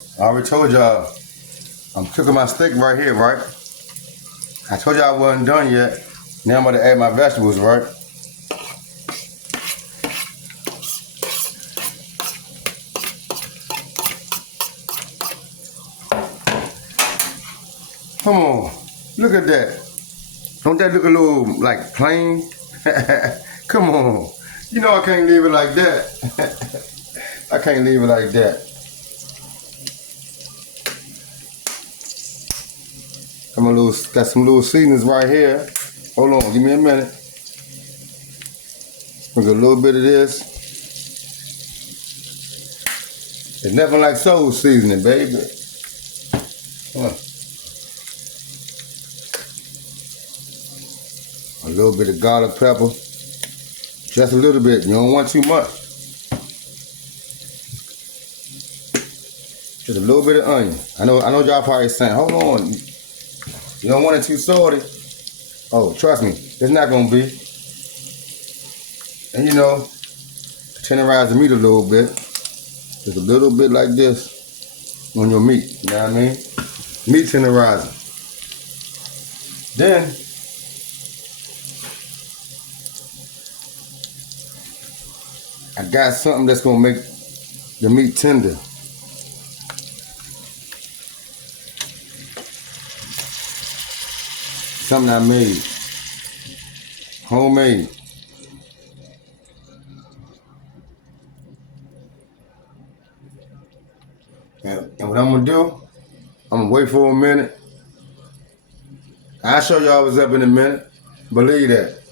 I already told y'all I'm cooking my steak right here, right? I told y'all I wasn't done yet. Now I'm about to add my vegetables, right? Come on, look at that. Don't that look a little like plain? Come on. You know I can't leave it like that. I can't leave it like that. Got some little seasonings right here. Hold on, give me a minute. Put a little bit of this. It's nothing like soul seasoning, baby. Come on. A little bit of garlic pepper. Just a little bit. You don't want too much. Just a little bit of onion. I know y'all probably saying, hold on. You don't want it too salty. Oh, trust me, it's not gonna be. And you know, tenderize the meat a little bit. Just a little bit like this on your meat. You know what I mean? Meat tenderizer. Then I got something that's gonna make the meat tender. Something I made. Homemade. And what I'm gonna do, I'm gonna wait for a minute. I'll show y'all what's up in a minute. Believe that.